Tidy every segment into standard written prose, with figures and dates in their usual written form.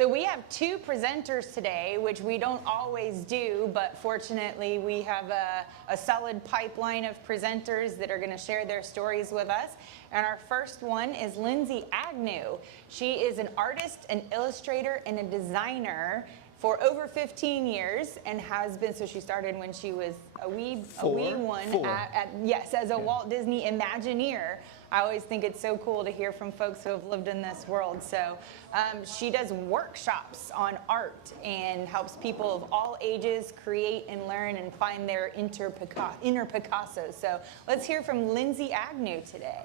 So we have two presenters today, which we don't always do, but fortunately we have a solid pipeline of presenters that are going to share their stories with us. And our first one is Lindsay Agnew. She is an artist, an illustrator, and a designer for over 15 years, and has been, so she started when she was a wee one, yes, as a Walt Disney Imagineer. I always think it's so cool to hear from folks who have lived in this world. So she does workshops on art and helps people of all ages create and learn and find their inner Picasso. So let's hear from Lindsay Agnew today.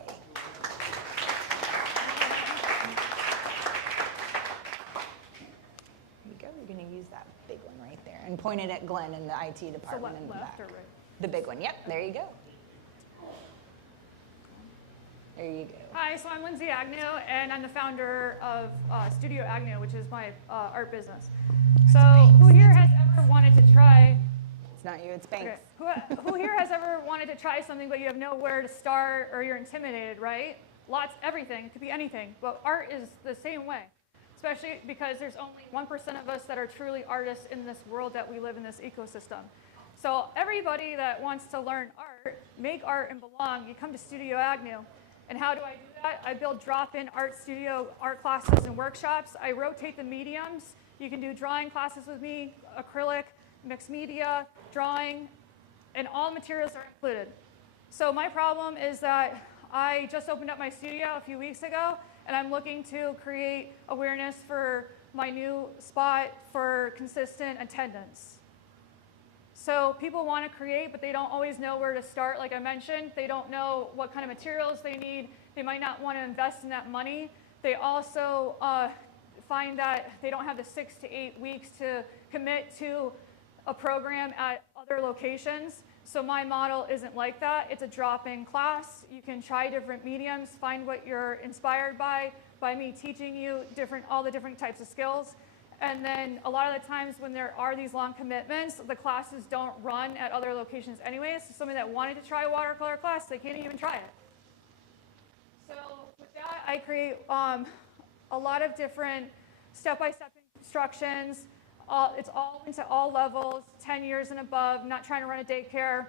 You're going to use that big one right there and point it at Glenn in the IT department in the back. Or right? The big one. Yep, there you go. There you go. Hi, so I'm Lindsay Agnew, and I'm the founder of Studio Agnu, which is my art business. So who here has ever wanted to try... It's not you, it's Banks. Okay. Who here has ever wanted to try something, but you have nowhere to start, or you're intimidated, right? Everything, it could be anything, but art is the same way. Especially because there's only 1% of us that are truly artists in this world that we live in this ecosystem. So everybody that wants to learn art, make art and belong, you come to Studio Agnu. And how do I do that? I build drop-in art studio art classes and workshops. I rotate the mediums. You can do drawing classes with me, acrylic, mixed media, drawing, and all materials are included. So my problem is that I just opened up my studio a few weeks ago, and I'm looking to create awareness for my new spot for consistent attendance. So people want to create, but they don't always know where to start. Like I mentioned, they don't know what kind of materials they need. They might not want to invest in that money. They also find that they don't have the 6 to 8 weeks to commit to a program at other locations. So my model isn't like that. It's a drop-in class. You can try different mediums, find what you're inspired by me teaching you all the different types of skills. And then a lot of the times when there are these long commitments, the classes don't run at other locations anyways. So somebody that wanted to try a watercolor class, they can't even try it. So with that, I create a lot of different step-by-step instructions. It's all into all levels, 10 years and above, not trying to run a daycare.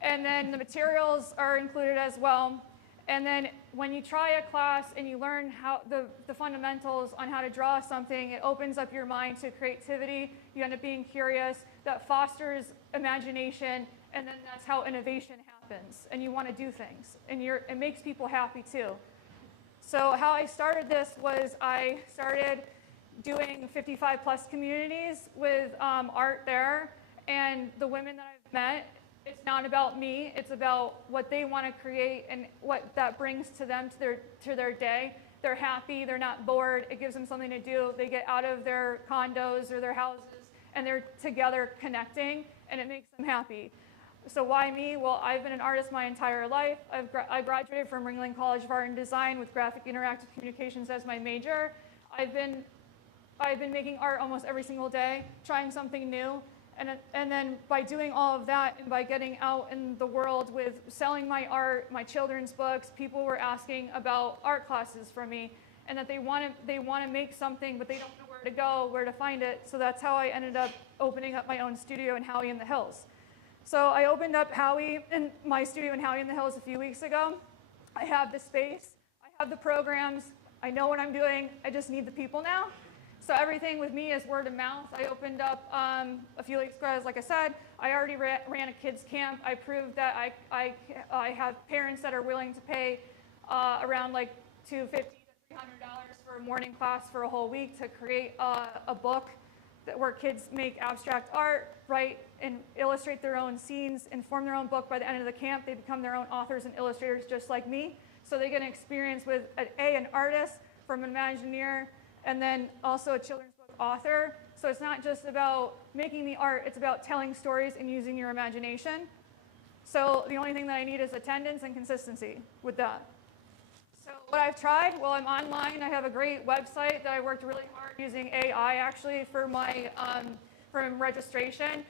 And then the materials are included as well. And then when you try a class and you learn how the fundamentals on how to draw something, it opens up your mind to creativity. You end up being curious. That fosters imagination, and then that's how innovation happens. And you want to do things, and it makes people happy too. So how I started this was I started doing 55+ communities with art there, and the women that I've met, it's not about me, it's about what they want to create and what that brings to them, to their day. They're happy, they're not bored, it gives them something to do. They get out of their condos or their houses and they're together connecting, and it makes them happy. So why me? Well, I've been an artist my entire life. I graduated from Ringling College of Art and Design with graphic interactive communications as my major. I've been making art almost every single day, trying something new. And then by doing all of that and by getting out in the world with selling my art, my children's books, people were asking about art classes from me, and that they want to make something, but they don't know where to go, where to find it. So that's how I ended up opening up my own studio in Howey-in-the-Hills. So I opened up my studio in Howey-in-the-Hills a few weeks ago. I have the space, I have the programs, I know what I'm doing, I just need the people now. So everything with me is word of mouth. I opened up a few weeks ago, like I said. I already ran a kids camp. I proved that I have parents that are willing to pay around like $250 to $300 for a morning class for a whole week to create a book where kids make abstract art, write and illustrate their own scenes, and form their own book. By the end of the camp, they become their own authors and illustrators just like me. So they get an experience with an artist, from an Imagineer, and then also a children's book author. So it's not just about making the art, it's about telling stories and using your imagination. So the only thing that I need is attendance and consistency with that. So what I've tried, well, I'm online. I have a great website that I worked really hard using AI actually for my for registration.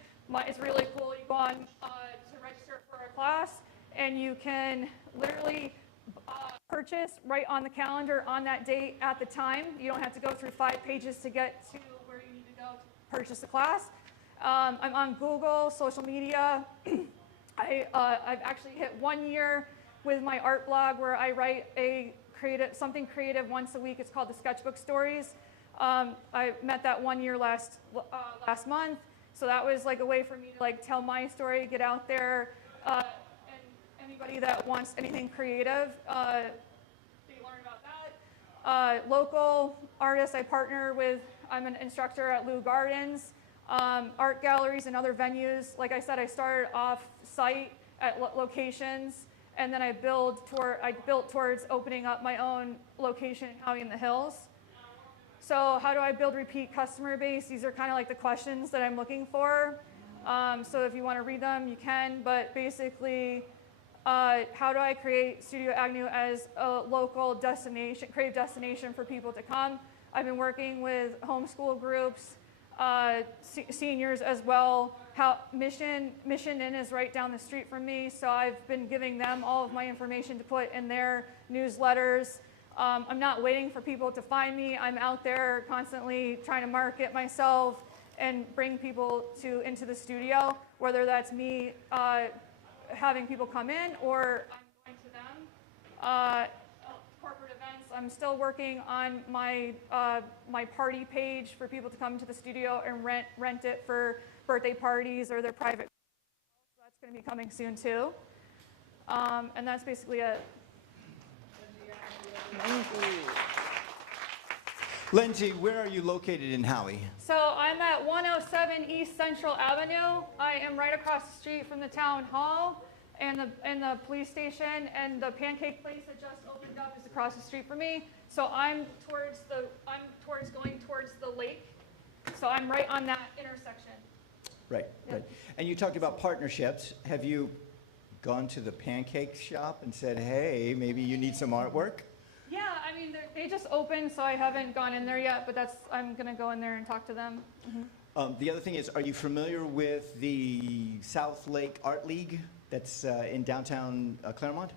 It's really cool. You go on to register for a class, and you can literally purchase right on the calendar on that date at the time. You don't have to go through 5 pages to get to where you need to go to purchase the class. I'm on Google, social media. I've actually hit 1 year with my art blog where I write something creative once a week. It's called the Sketchbook Stories. I met that 1 year last month. So that was like a way for me to like tell my story, get out there, and anybody that wants anything creative, they learn about that. Local artists I partner with, I'm an instructor at Lou Gardens, art galleries and other venues. Like I said, I started off site at locations, and then I built towards opening up my own location in Howey-in-the-Hills. So how do I build repeat customer base? These are kind of like the questions that I'm looking for. So if you want to read them, you can. But basically, how do I create Studio Agnu as a local destination, creative destination for people to come? I've been working with homeschool groups, seniors as well. Mission Inn is right down the street from me, so I've been giving them all of my information to put in their newsletters. I'm not waiting for people to find me. I'm out there constantly trying to market myself and bring people into the studio, whether that's me having people come in or I'm going to them. Corporate events, I'm still working on my party page for people to come to the studio and rent it for birthday parties or their private. So that's going to be coming soon too. And that's basically it. Lindsay, where are you located in Howey? So I'm at 107 East Central Avenue. I am right across the street from the town hall and the police station, and the pancake place that just opened up is across the street from me. So I'm going towards the lake. So I'm right on that intersection. Right, Yep. right. And you talked about partnerships. Have you gone to the pancake shop and said, hey, maybe you need some artwork? Yeah, I mean, they just opened, so I haven't gone in there yet, but I'm going to go in there and talk to them. Mm-hmm. The other thing is, are you familiar with the South Lake Art League that's in downtown Clermont?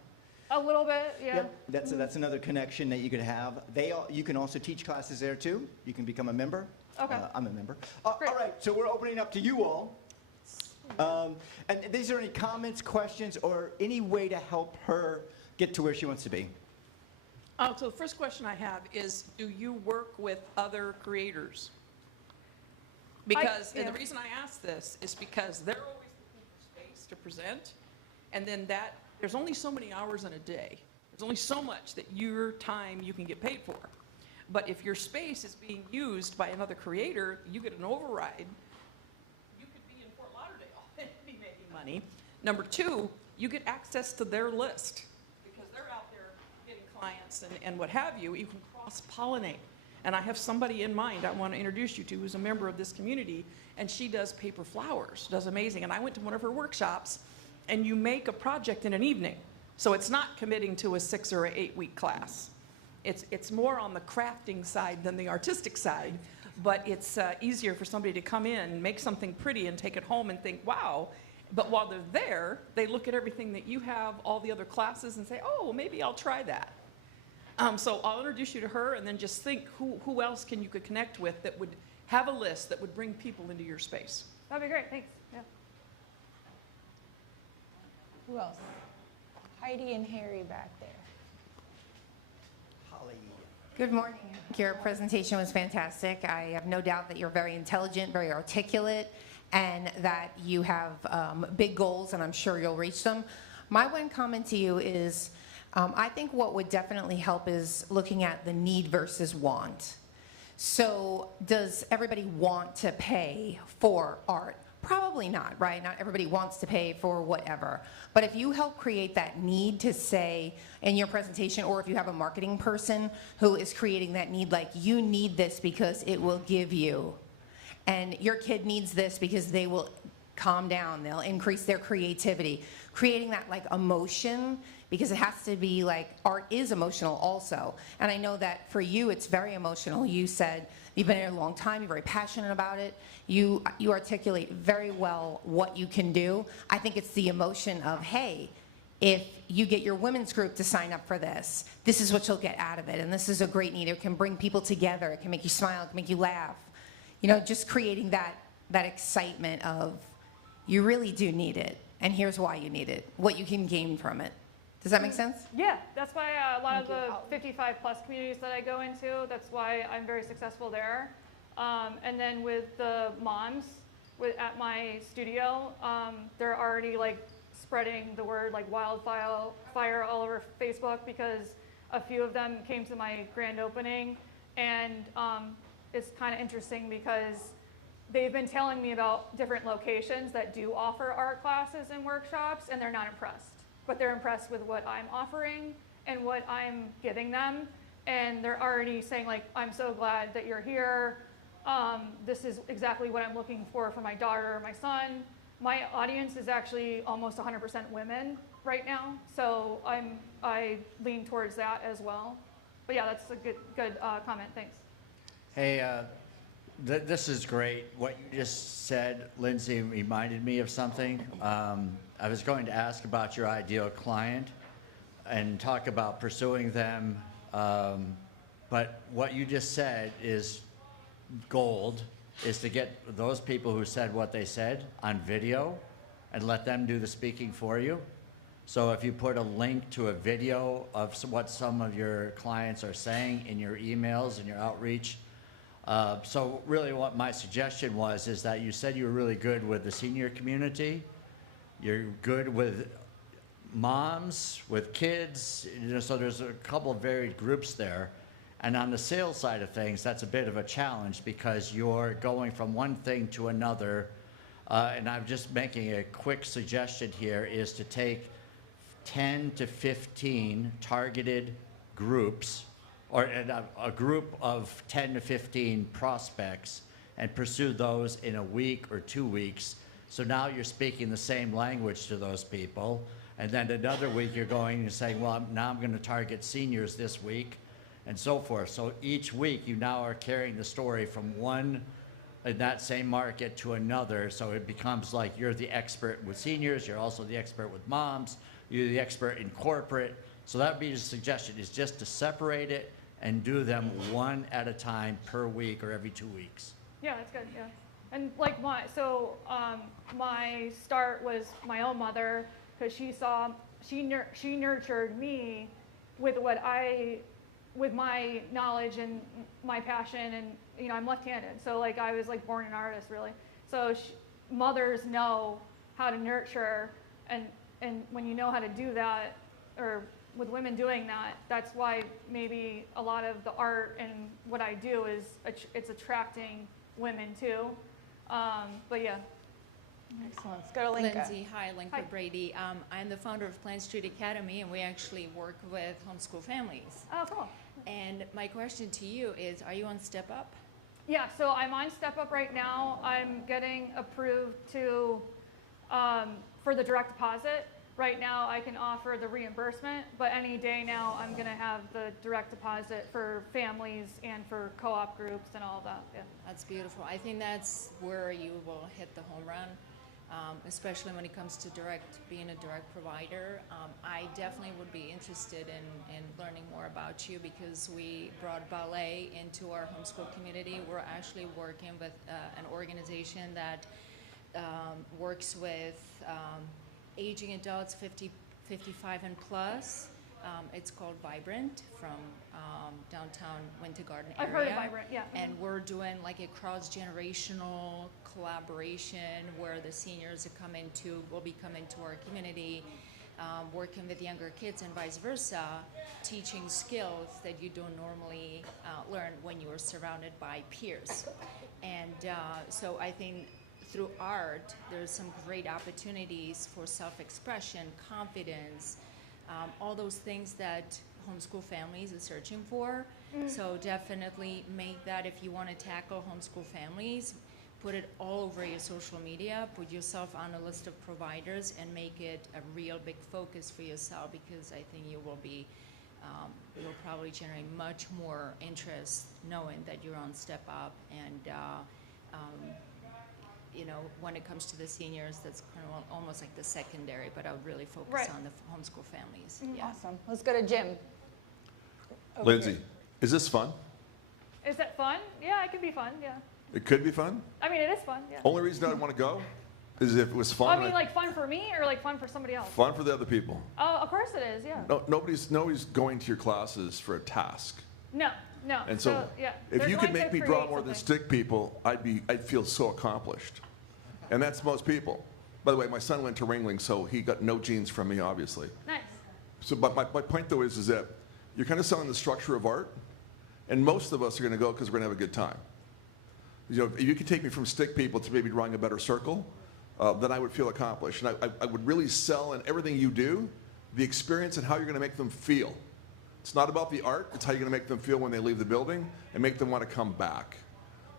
A little bit, yeah. Yep, that's another connection that you could have. You can also teach classes there too. You can become a member. Okay. I'm a member. All right, so we're opening up to you all. And is there any comments, questions, or any way to help her get to where she wants to be? So the first question I have is, do you work with other creators? Because and the reason I ask this is because they're always looking for space to present, and then there's only so many hours in a day. There's only so much that your time you can get paid for. But if your space is being used by another creator, you get an override. You could be in Fort Lauderdale and be making money. Number two, you get access to their list because they're out there getting clients and what have you. You can cross-pollinate. And I have somebody in mind I want to introduce you to who's a member of this community, and she does paper flowers, does amazing. And I went to one of her workshops, and you make a project in an evening. So it's not committing to a 6 or 8 week class. It's more on the crafting side than the artistic side, but it's easier for somebody to come in, make something pretty, and take it home and think, wow. But while they're there, they look at everything that you have, all the other classes, and say, oh, well, maybe I'll try that. So I'll introduce you to her, and then just think who else you could connect with that would have a list that would bring people into your space. That'd be great, thanks. Yeah. Who else? Heidi and Harry back there. Holly. Good morning. Your presentation was fantastic. I have no doubt that you're very intelligent, very articulate, and that you have big goals, and I'm sure you'll reach them. My one comment to you is, I think what would definitely help is looking at the need versus want. So does everybody want to pay for art? Probably not, right? Not everybody wants to pay for whatever. But if you help create that need to say in your presentation, or if you have a marketing person who is creating that need, like, you need this because it will give you, and your kid needs this because they will calm down, they'll increase their creativity. Creating that like emotion, because it has to be like, art is emotional also. And I know that for you, it's very emotional. You said you've been here a long time, you're very passionate about it. You articulate very well what you can do. I think it's the emotion of, hey, if you get your women's group to sign up for this, this is what you'll get out of it. And this is a great need. It can bring people together. It can make you smile. It can make you laugh. You know, just creating that excitement of you really do need it. And here's why you need it, what you can gain from it. Does that make sense? Yeah, that's why a lot of the 55 plus communities that I go into, that's why I'm very successful there. And then with the moms at my studio, they're already like spreading the word like wildfire all over Facebook, because a few of them came to my grand opening, and it's kind of interesting because they've been telling me about different locations that do offer art classes and workshops, and they're not impressed. But they're impressed with what I'm offering and what I'm giving them. And they're already saying, like, I'm so glad that you're here. This is exactly what I'm looking for my daughter or my son. My audience is actually almost 100% women right now. So I lean towards that as well. But yeah, that's a good comment, thanks. Hey, this is great. What you just said, Lindsay, reminded me of something. I was going to ask about your ideal client and talk about pursuing them, but what you just said is gold, is to get those people who said what they said on video and let them do the speaking for you. So if you put a link to a video of what some of your clients are saying in your emails and your outreach. So really what my suggestion was is that you said you were really good with the senior community. You're good with moms, with kids, you know, so there's a couple of varied groups there. And on the sales side of things, that's a bit of a challenge because you're going from one thing to another. And I'm just making a quick suggestion here is to take 10 to 15 targeted groups, or a group of 10 to 15 prospects, and pursue those in a week or 2 weeks. So now you're speaking the same language to those people. And then another week you're going and saying, well, now I'm going to target seniors this week, and so forth. So each week you now are carrying the story from one in that same market to another. So it becomes like you're the expert with seniors, you're also the expert with moms, you're the expert in corporate. So that would be the suggestion, is just to separate it and do them one at a time per week or every 2 weeks. Yeah, that's good, yeah. And like my start was my own mother, because she nurtured me with with my knowledge and my passion, and you know, I'm left-handed, so like I was like born an artist really. So mothers know how to nurture, and when you know how to do that, or with women doing that, that's why maybe a lot of the art and what I do is it's attracting women too. But yeah. Excellent. Let's go to Linka. Lindsay, hi, Linka Hi. Brady. I'm the founder of Plant Street Academy, and we actually work with homeschool families. Oh, cool. And my question to you is, are you on Step Up? Yeah, so I'm on Step Up right now. I'm getting approved to for the direct deposit. Right now, I can offer the reimbursement, but any day now, I'm going to have the direct deposit for families and for co-op groups and all of that. Yeah. That's beautiful. I think that's where you will hit the home run, especially when it comes to being a direct provider. I definitely would be interested in learning more about you, because we brought ballet into our homeschool community. We're actually working with an organization that works with aging adults 55 and plus. It's called Vibrant, from downtown Winter Garden area. I've heard of Vibrant, yeah. And we're doing like a cross-generational collaboration where the seniors will be coming to our community, working with younger kids and vice versa, teaching skills that you don't normally learn when you are surrounded by peers. And so I think through art, there's some great opportunities for self-expression, confidence, all those things that homeschool families are searching for. So definitely make that, if you want to tackle homeschool families, put it all over your social media, put yourself on a list of providers, and make it a real big focus for yourself, because I think you will be, you'll probably generate much more interest knowing that you're on Step Up, and you know, when it comes to the seniors, that's kind of almost like the secondary, but I would really focus Right. on the homeschool families. Mhm. Yeah. Awesome. Let's go to Jim. Over Lindsay, here. is this fun? Is that fun? Yeah, it can be fun, yeah. It could be fun. I mean, it is fun, yeah. Only reason I'd want to go is if it was fun. I mean, like fun for me or like fun for somebody else? fun for the other people. Oh, of course it is, yeah. No, nobody's going to your classes for a task. No, no. And so, yeah. if they're you could going make to me draw create more than something. stick people, I'd feel so accomplished. And that's most people. By the way, my son went to Ringling, so he got no genes from me, obviously. Nice. So, but my point though is that you're kind of selling the structure of art, and most of us are going to go because we're going to have a good time. You know, if you could take me from stick people to maybe drawing a better circle, then I would feel accomplished. And I would really sell in everything you do, the experience and how you're going to make them feel. It's not about the art, it's how you're going to make them feel when they leave the building and make them want to come back.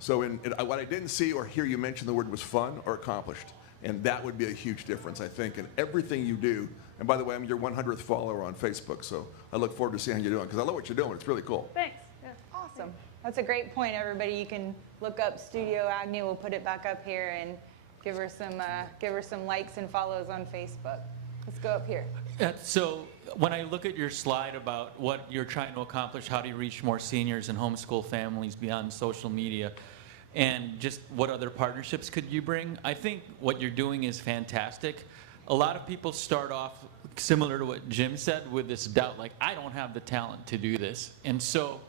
So what I didn't see or hear you mention the word was fun or accomplished. And that would be a huge difference, I think, in everything you do. And by the way, I'm your 100th follower on Facebook, so I look forward to seeing how you're doing, because I love what you're doing. It's really cool. Thanks. Yeah. Awesome. That's a great point, everybody. You can look up Studio Agnu. We'll put it back up here and give her some likes and follows on Facebook. Let's go up here. So when I look at your slide about what you're trying to accomplish, how do you reach more seniors and homeschool families beyond social media, and just what other partnerships could you bring? I think what you're doing is fantastic. A lot of people start off similar to what Jim said with this doubt, like, I don't have the talent to do this. And so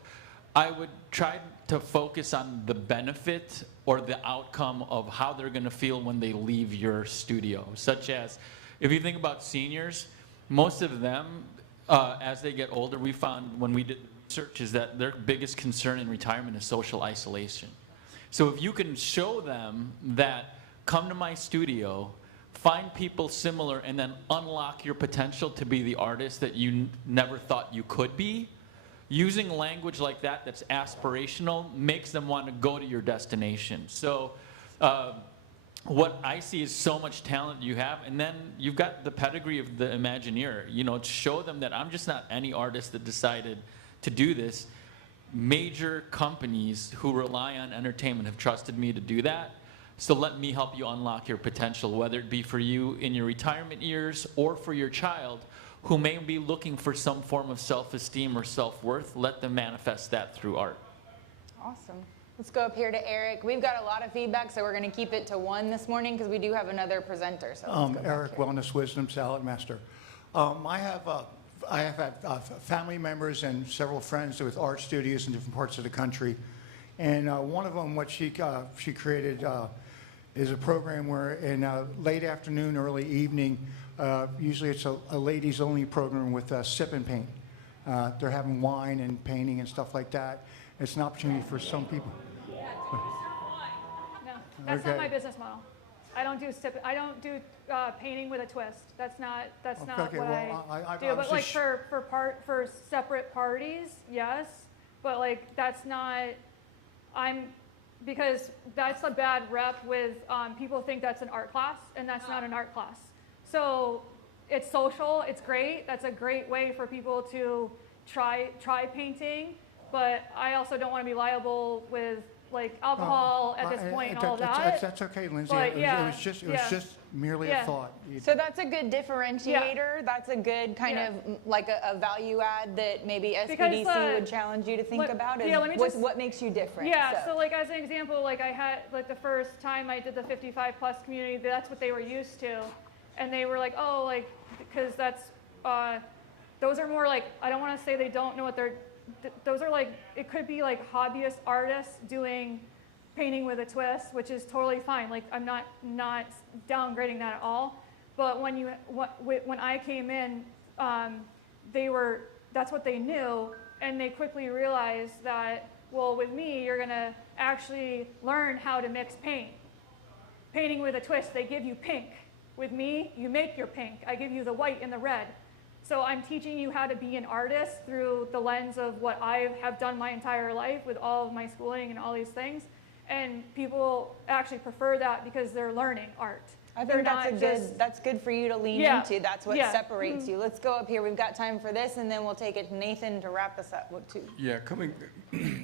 I would try to focus on the benefit or the outcome of how they're going to feel when they leave your studio, such as, if you think about seniors, most of them, as they get older, we found when we did research is that their biggest concern in retirement is social isolation. So if you can show them that, come to my studio, find people similar, and then unlock your potential to be the artist that you never thought you could be, using language like that that's aspirational makes them want to go to your destination. So what I see is so much talent you have, and then you've got the pedigree of the Imagineer. You know, to show them that I'm just not any artist that decided to do this. Major companies who rely on entertainment have trusted me to do that. So let me help you unlock your potential, whether it be for you in your retirement years or for your child who may be looking for some form of self-esteem or self-worth. Let them manifest that through art. Awesome. Let's go up here to Eric. We've got a lot of feedback, so we're going to keep it to one this morning because we do have another presenter. So let's go back Eric, here. Wellness Wisdom Salad Master. I have had family members and several friends with art studios in different parts of the country. And one of them, what she created is a program where in late afternoon, early evening, usually it's a ladies only program with sip and paint. They're having wine and painting and stuff like that. It's an opportunity for some people. No, that's Okay. not my business model. I don't do painting with a twist. That's not Okay, what well, I I do. But was like just- for separate parties, yes. But like that's not. Because that's a bad rep with people think that's an art class, and that's not an art class. So it's social. It's great. That's a great way for people to try painting. But I also don't want to be liable with like alcohol at this point and all of that. That's okay, Lindsay. But, It yeah, was just yeah. merely Yeah. a thought. So that's a good differentiator. That's a good kind Yeah. of like a value add that maybe Because, SPDC would challenge you to think about. yeah, let me What's- just- what makes you different? Yeah, so like as an example, like I had, like the first time I did the 55 plus community, that's what they were used to. And they were like, oh, like, because that's, those are more like, I don't want to say they don't know what those are like, it could be like hobbyist artists doing painting with a twist, which is totally fine. Like I'm not downgrading that at all. But when I came in, that's what they knew, and they quickly realized that, well, with me, you're gonna actually learn how to mix paint. Painting with a twist, they give you pink. With me, you make your pink. I give you the white and the red. So I'm teaching you how to be an artist through the lens of what I have done my entire life with all of my schooling and all these things. And people actually prefer that because they're learning art. I They're think that's not just- that's good for you to lean Yeah. into. That's what Yeah. separates you. Let's go up here. We've got time for this, and then we'll take it to Nathan to wrap us up. What too? Yeah,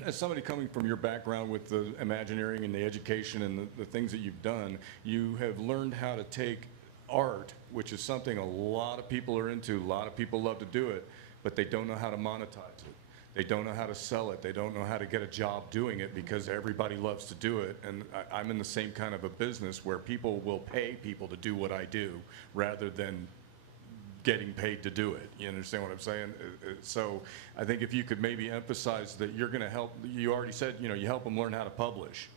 as somebody coming from your background with the Imagineering and the education and the things that you've done, you have learned how to take art, which is something a lot of people are into, a lot of people love to do it, but they don't know how to monetize it. They don't know how to sell it. They don't know how to get a job doing it because everybody loves to do it. And I'm in the same kind of a business where people will pay people to do what I do rather than getting paid to do it. You understand what I'm saying? So I think if you could maybe emphasize that you're going to help, you already said, you help them learn how to publish,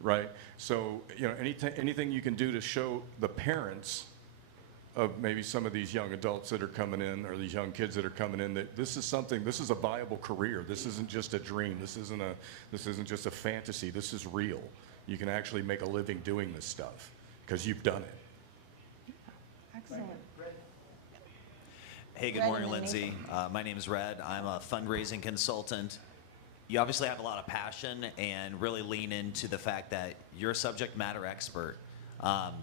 right? So, anything you can do to show the parents of maybe some of these young adults that are coming in, or these young kids that are coming in, that this is a viable career. This isn't just a dream. This isn't just a fantasy. This is real. You can actually make a living doing this stuff because you've done it. Excellent. Hey, good Red morning, and then Lindsay. My name is Red. I'm a fundraising consultant. You obviously have a lot of passion and really lean into the fact that you're a subject matter expert. I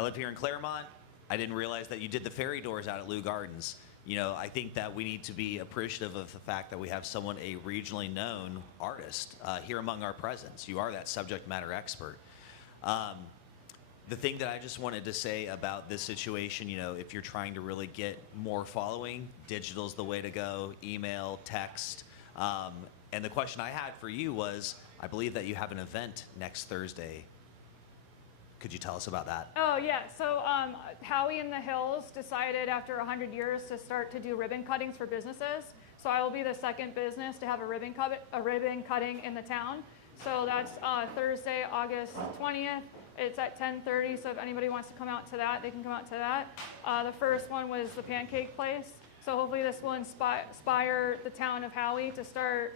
live here in Clermont. I didn't realize that you did the fairy doors out at Lou Gardens. I think that we need to be appreciative of the fact that we have someone, a regionally known artist, here among our presence. You are that subject matter expert. The thing that I just wanted to say about this situation, if you're trying to really get more following, digital's the way to go, email, text. And the question I had for you was, I believe that you have an event next Thursday. Could you tell us about that? Oh, yeah. So Howey-in-the-Hills decided after 100 years to start to do ribbon cuttings for businesses. So I will be the second business to have a ribbon cutting in the town. So that's Thursday, August 20th. It's at 10:30, so if anybody wants to come out to that, they can come out to that. The first one was the pancake place. So hopefully this will inspire the town of Howey to start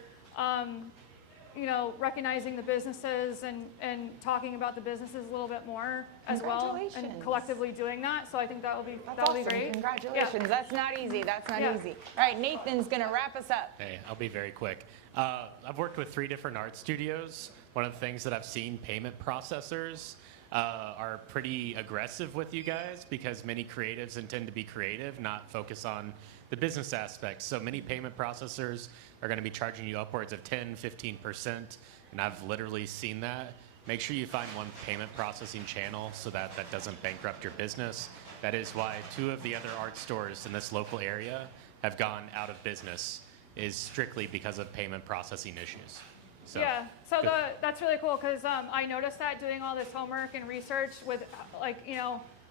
recognizing the businesses and talking about the businesses a little bit more as well, and collectively doing that. So I think that'll be great. Congratulations. Yeah. That's not easy. That's not Yeah. easy. All right, Nathan's going to wrap us up. Hey, I'll be very quick. I've worked with 3 different art studios. One of the things that I've seen, payment processors are pretty aggressive with you guys because many creatives intend to be creative, not focus on the business aspects. So many payment processors are going to be charging you upwards of 10, 15%, and I've literally seen that. Make sure you find one payment processing channel so that that doesn't bankrupt your business. That is why 2 of the other art stores in this local area have gone out of business, is strictly because of payment processing issues. So, yeah, so that's really cool because I noticed that doing all this homework and research with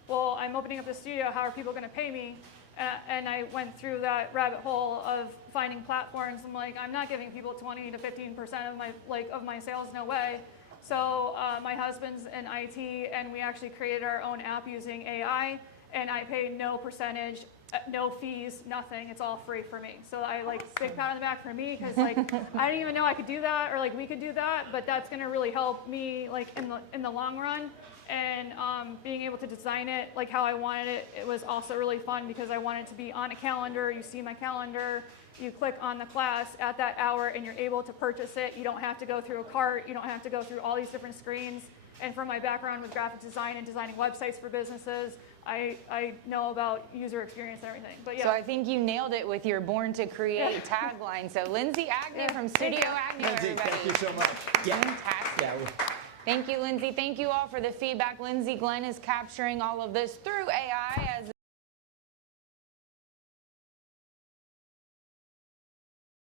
well, I'm opening up the studio, how are people going to pay me? And I went through that rabbit hole of finding platforms. I'm like, I'm not giving people 20 to 15% of my sales, no way. So my husband's in IT, and we actually created our own app using AI, and I pay no percentage, no fees, nothing. It's all free for me. So I big pat on the back for me because I didn't even know I could do that, or we could do that. But that's going to really help me in the long run. And being able to design it how I wanted it, it was also really fun because I wanted it to be on a calendar. You see my calendar, you click on the class at that hour, and you're able to purchase it. You don't have to go through a cart. You don't have to go through all these different screens. And from my background with graphic design and designing websites for businesses, I know about user experience and everything. But yeah. So I think you nailed it with your Born to Create tagline. So Lindsay Agnew from Studio Agnu, Lindsay, everybody. thank you so much. Fantastic. Thank you, Lindsay. Thank you all for the feedback. Lindsay Glenn is capturing all of this through AI as